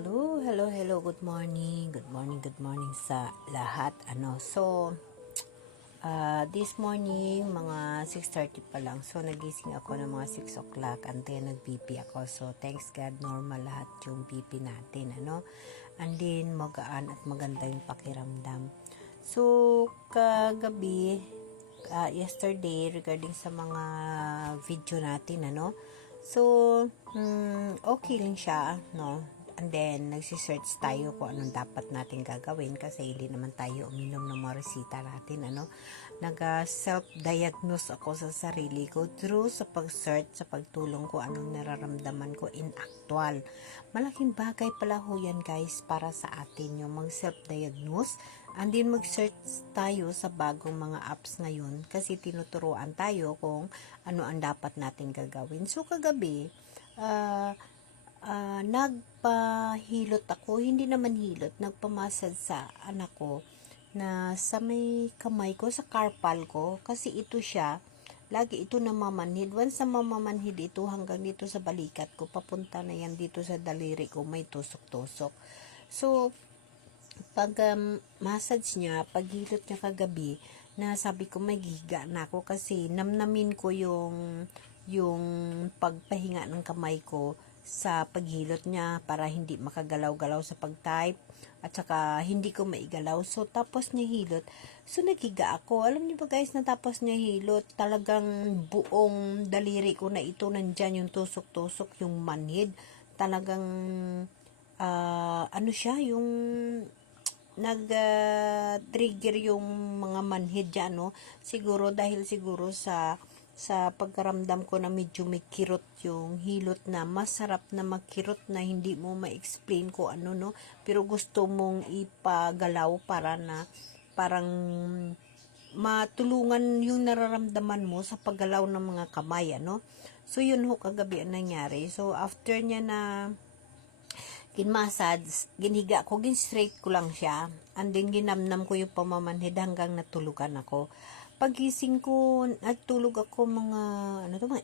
Hello, good morning. Good morning sa lahat. This morning, mga 6:30 pa lang. So, nagising ako ng mga 6 o'clock and then nag-BP ako. So, thanks God, normal lahat yung BP natin, And then, magaan at maganda yung pakiramdam. So, kagabi, yesterday, regarding sa mga video natin, So, okay lang siya, And then, nagsisearch tayo kung anong dapat natin gagawin kasi hindi naman tayo uminom ng mga resita natin, Nag-self-diagnose ako sa sarili ko through sa pag-search, sa pagtulong ko anong nararamdaman ko in actual. Malaking bagay pala ho yan, guys, para sa atin yung mag-self-diagnose and then mag-search tayo sa bagong mga apps ngayon kasi tinuturuan tayo kung ano ang dapat natin gagawin. So, kagabi, nagpahilot ako, hindi naman hilot, nagpamasad sa anak ko na sa may kamay ko, sa carpal ko, kasi ito siya, lagi ito namamanhid. Once na mamamanhid ito hanggang dito sa balikat ko, papunta na yan dito sa daliri ko, may tusok-tusok. So, pag massage niya, paghilot niya kagabi, na sabi ko may giga na ako kasi namnamin ko yung pagpahinga ng kamay ko sa paghilot niya para hindi makagalaw-galaw sa pag-type at saka hindi ko maigalaw. So, tapos niya hilot. So, nagiga ako. Alam niyo ba, guys, natapos niya hilot, talagang buong daliri ko na ito, nandyan yung tusok-tusok, yung manhid. Talagang, siya, yung nag-trigger yung mga manhid dyan, Siguro, dahil siguro sa pagkaramdam ko na medyo may kirot yung hilot na masarap na makirot na hindi mo ma-explain ko ano, pero gusto mong ipagalaw para na parang matulungan yung nararamdaman mo sa paggalaw ng mga kamay, So, yun ho kagabi ang nangyari. So, after niya na ginmassage, giniga ko, gin-straight ko lang siya. And then, ginamnam ko yung pamamanhid hanggang natulugan ako. Pagising ko, nagtulog ako mga, mga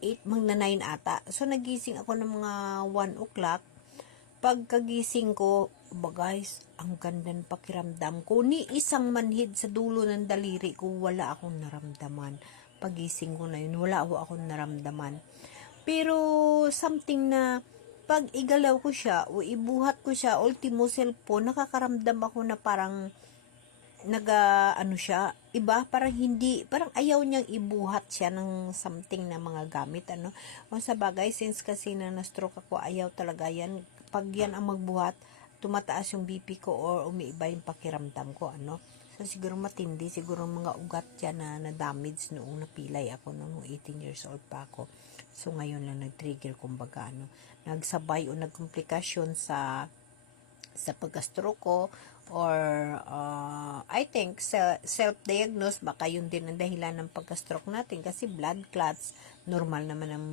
8, mga 9 ata. So, nagising ako ng mga 1 o'clock. Pagkagising ko, guys, ang ganda ng pakiramdam ko. Ni isang manhid sa dulo ng daliri ko, wala akong naramdaman. Pagising ko na yun, wala akong naramdaman. Pero, something na, pag igalaw ko siya, o ibuhat ko siya, ultimo cellphone, nakakaramdam ako na parang, siya, iba, parang ayaw niyang ibuhat siya ng something na mga gamit, O sa bagay, since kasi na-stroke ako, ayaw talaga yan. Pag yan ang magbuhat, tumataas yung BP ko or umiiba yung pakiramdam ko, So, siguro matindi, siguro mga ugat yan na na-damage noong napilay ako noong 18 years old pa ako. So, ngayon lang nag-trigger, kumbaga, nagsabay o nagkomplikasyon sa pagka-stroke ko or I think self-diagnose, baka yun din ang dahilan ng pagka-stroke natin kasi blood clots, normal naman ang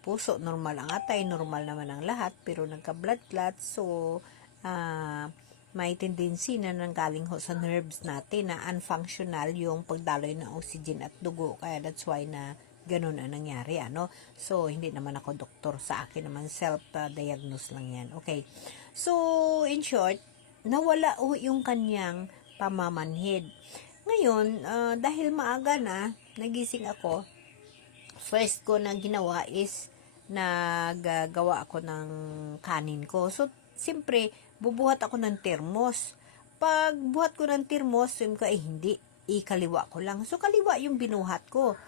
puso, normal ang atay, normal naman ang lahat, pero nagka-blood clots, so may tendency na nanggaling ho sa nerves natin na unfunctional yung pagdaloy ng oxygen at dugo, kaya that's why na ganun ang nangyari, So, hindi naman ako doktor. Sa akin naman, self-diagnose lang yan. Okay. So, in short, nawala yung kanyang pamamanhid. Ngayon, dahil maaga na, nagising ako, first ko na ginawa is, naggawa ako ng kanin ko. So, siyempre, bubuhat ako ng termos. Pag buhat ko ng termos, hindi, ikaliwa ko lang. So, kaliwa yung binuhat ko.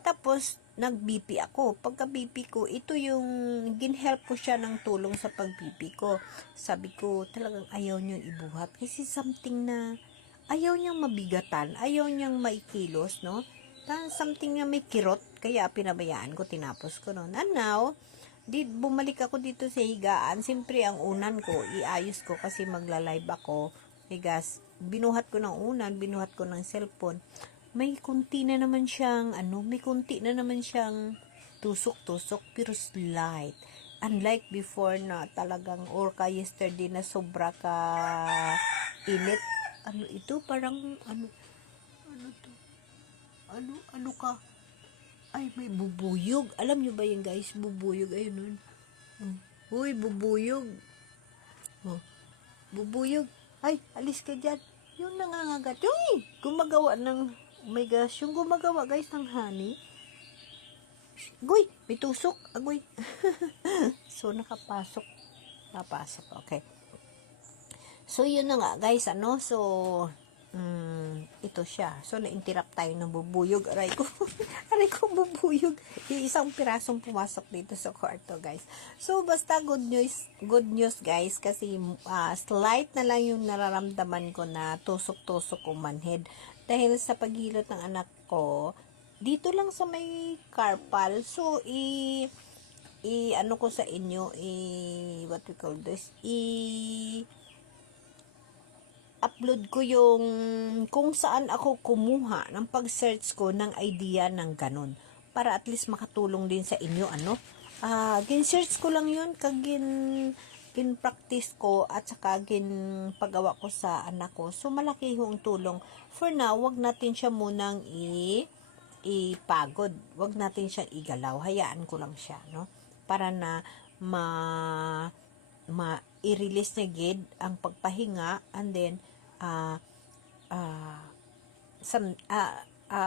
Tapos, nag-BP ako. Pagka-BP ko, ito yung ginhelp ko siya ng tulong sa pag-BP ko. Sabi ko, talagang ayaw niyang ibuhat. Kasi something na ayaw niyang mabigatan, ayaw niyang maikilos, something na may kirot, kaya pinabayaan ko, tinapos ko noon. And now, bumalik ako dito sa higaan. Siyempre, ang unan ko, iayos ko kasi magla-live ako. Higas, binuhat ko ng unan, binuhat ko ng cellphone. May kunti na naman siyang tusok-tusok pero slight. Unlike before na talagang or yesterday na sobra ka init. Ito parang to? Ka? Ay, may bubuyog. Alam nyo ba yun, guys? Bubuyog, ayun nun. Uy, bubuyog. Oh, bubuyog. Ay, alis ka dyan. Yung nangangagat. Yung gumagawa ng, oh my gosh, yung gumagawa guys ng honey. Agoy, may tusok. Agoy. So, nakapasok. Napasok, okay. So, yun na nga guys, ano. So, ito siya. So, na-interrupt tayo ng bubuyog. Aray ko. Aray ko, bubuyog. Yung isang pirasong pumasok dito sa kwarto, guys. So, basta good news, guys. Kasi, slight na lang yung nararamdaman ko na tusok-tusok o manhid. Dahil sa paghilot ng anak ko, dito lang sa may carpal. So, ano ko sa inyo, what we call this, upload ko yung kung saan ako kumuha ng pag-search ko ng idea ng ganun. Para at least makatulong din sa inyo, ano. Gin-search ko lang yun, gin-practice ko at saka pagawa ko sa anak ko. So, malaki yung tulong. For now, wag natin siya munang ipagod. Wag natin siyang igalaw. Hayaan ko lang siya, no? Para na i-release niya gid ang pagpahinga, and then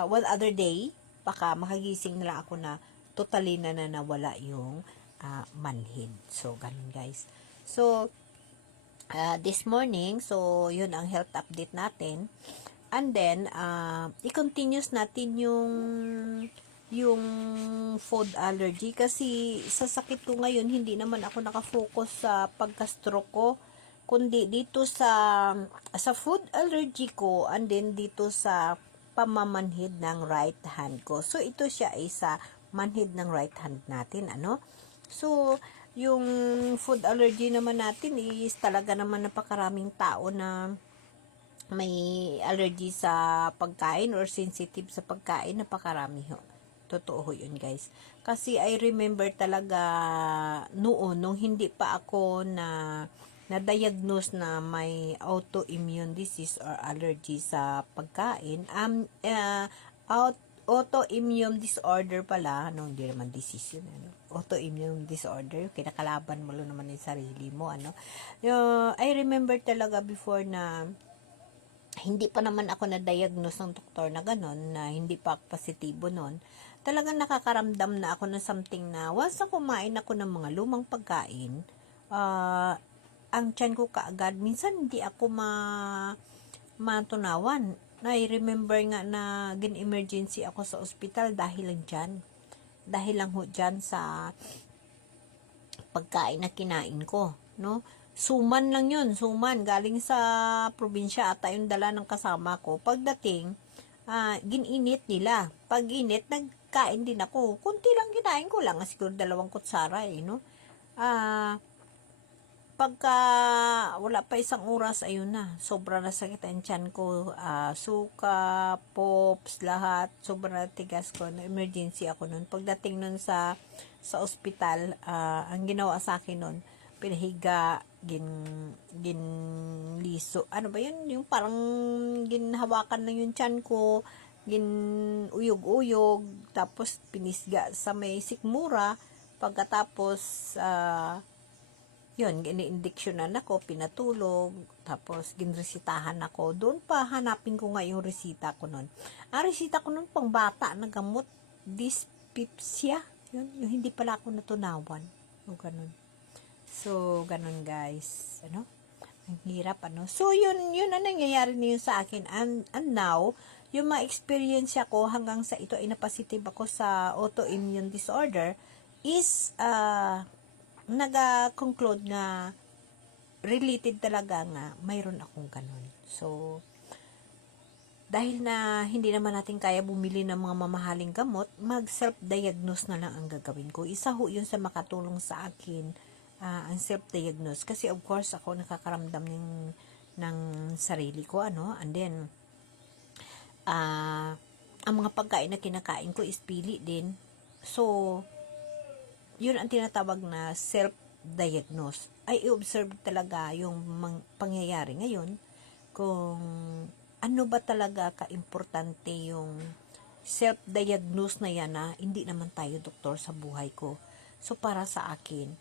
one other day baka makagising na lang ako na totally na nawala yung manhid. So ganun guys. So this morning, so yun ang health update natin, and then i-continuous natin yung food allergy, kasi sa sakit ko ngayon hindi naman ako nakafocus sa pagka-stroke ko, kundi dito sa food allergy ko, and then dito sa pamamanhid ng right hand ko. So ito siya ay sa manhid ng right hand natin, ano. So yung food allergy naman natin is talaga naman napakaraming tao na may allergy sa pagkain or sensitive sa pagkain, napakarami ho. Totoo yun guys. Kasi I remember talaga noon, nung hindi pa ako na-diagnose na may autoimmune disease or allergy sa pagkain. Autoimmune disorder pala, no, hindi naman disease yun, ano. Autoimmune disorder, kinakalaban mo lang naman yung sarili mo, ano. I remember talaga before na hindi pa naman ako na-diagnose ng doktor na gano'n, na hindi pa positibo noon. Talagang nakakaramdam na ako ng something na once na kumain ako ng mga lumang pagkain, ang tiyan ko kaagad, minsan hindi ako matunawan. I remember nga na gin-emergency ako sa ospital dahil lang dyan. Dahil lang ho dyan sa pagkain na kinain ko, no? Suman lang yun, suman. Galing sa probinsya ata yung dala ng kasama ko. Pagdating, gininit nila. Pag init, nagkain din ako. Kunti lang kinain ko lang. Siguro 2 kutsara, no? Pagka wala pa 1 oras, ayun na. Sobra na sakit ang tiyan ko. Suka, pops, lahat. Sobra na tigas ko. Na-emergency ako nun. Pagdating nun sa ospital, ang ginawa sa akin nun, pinahiga, ginliso. Ano ba yun? Yung parang ginhawakan na yung tiyan ko, uyog-uyog, tapos pinisga sa may sikmura. Pagkatapos, yun, gini-indiksyonan ako, pinatulog, tapos ginresitahan ako. Doon pa, hanapin ko nga yung resita ko nun. Ang resita ko nun, pang bata na gamot, dyspepsia. Yun, yung hindi pala ako natunawan. O ganun. So, ganun guys. Ano? Ang hirap, ano? So, yun ang nangyayari na yun sa akin. And now, yung ma-experience ko hanggang sa ito ay na-positive ako sa autoimmune disorder is, nag-conclude na related talaga nga mayroon akong ganun. So, dahil na hindi naman natin kaya bumili ng mga mamahaling gamot, mag-self-diagnose na lang ang gagawin ko. Isa ho yun sa makatulong sa akin, ang self-diagnose. Kasi of course, ako nakakaramdam ng sarili ko, ano. And then, ang mga pagkain na kinakain ko is pili din. So, yun ang tinatawag na self-diagnose. Ay i-observe talaga yung pangyayari ngayon, kung ano ba talaga ka-importante yung self-diagnose na yan, na hindi naman tayo doktor sa buhay ko. So, para sa akin,